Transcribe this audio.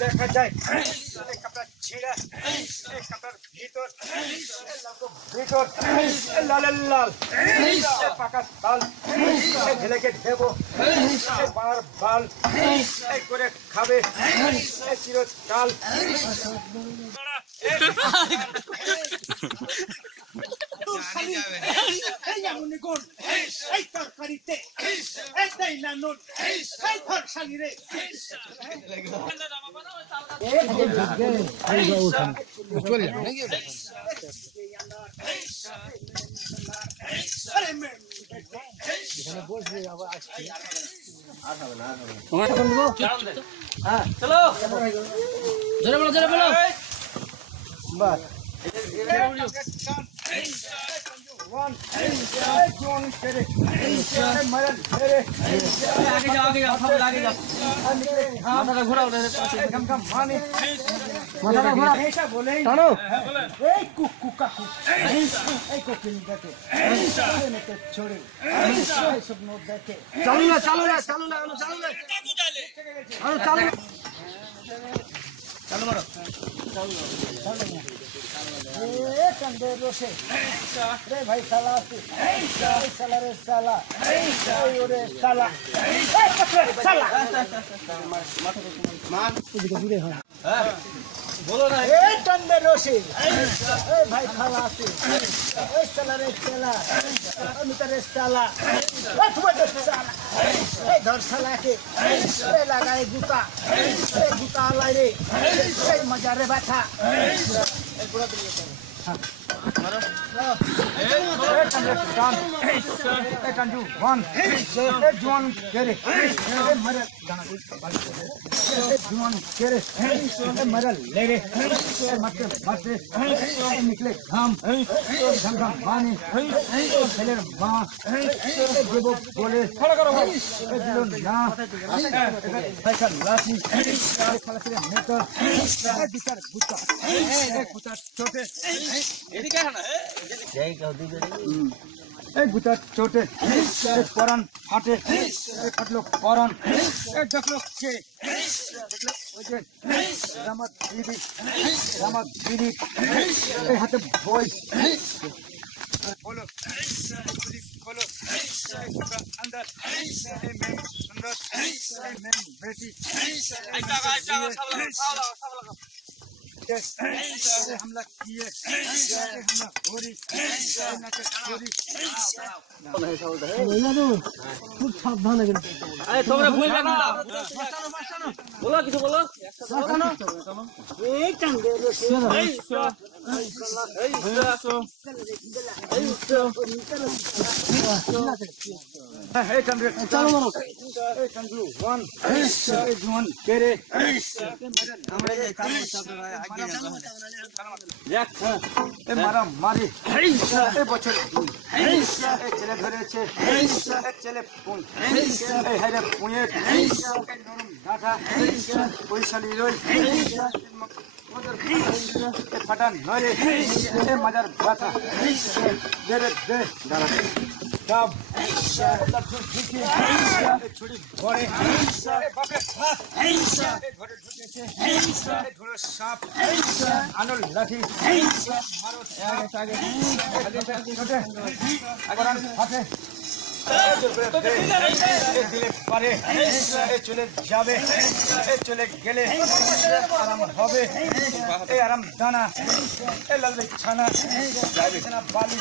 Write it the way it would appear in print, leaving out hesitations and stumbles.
দেখা যায় কাপড় ছিঁড়া কাপড় ভিতর ভিতর লাল লাল পাকা তাল ঢেলেকে দেবো বার বাল করে খাবে চিরকাল তরকারিতে চলো জোরে বলো বাস one one करे मरल करे आगे जाओ सब आगे जाओ माथा घुराओ कम कम माने माथा घुरा ऐसा बोले टानो ए कुकु काकू ए कोकिल देखे ने तो छोड़े सब नो देखे चालू ना चालू मारो ए कंदे रोसे रे भाई साला साला रे साला रे साला ए पकड़ साला मान तुझे हां बोलो ना ए कंदे रोसे ए भाई खलासी ए साला रे साला अमित रे साला ए तुम्हारे साला ए धर साला के ए लगाए गुता ए गुता लाई रे ए मजा रे बैठा ए पूरा हां मारो ए कंजू वन ए जवान केरे ए मरे गाना ए जवान केरे ए मरे ले रे ए मत निकले घाम घम घम माने चले मां ए देबो बोले खड़ा करो ए दिलो ना ऐसा लासी खला के नेता ए बिचार गुत्ता ए गुत्ता छोटे এদিকে না जय गौदी ए गुता छोटे ए परान फाटे ए फटलो परान ए देखलो के देखलो ओजे रामत दीदी ए हाथे बॉय बोलो बोलो अंदर ए मैम अंदर ए मैम बेटी हमला किए हमला होरी नाटक होरी খুব সাবধান লাগে আরে তোমরা ভুলবে না বলো কিছু বলো এই কান্দে রে এই কান্দে চলো মারো এই কান্দু ওয়ান এই জোন কেরে আমরা এই কাম আগে দেখ এ মারা মারি এ বছর এ ছেলে ধরেছে এ ছেলে কোন এ হাইরে পুয়ে এ নরম ডাটা পয়সা লিলই এ ফাটা নয় এ মাজার বাতা দে রে দে দাঁড়া ডাব লাঠি ঢুকি ছুরি ঘরে বাপে হাত ঘরে ঢুকেছে ধরে সাপ আনল লাঠি মারো আগে হাতে দিলে পারে চলে যাবে চলে গেলে আরাম হবে এই আরাম দানা লাল ছানা বালি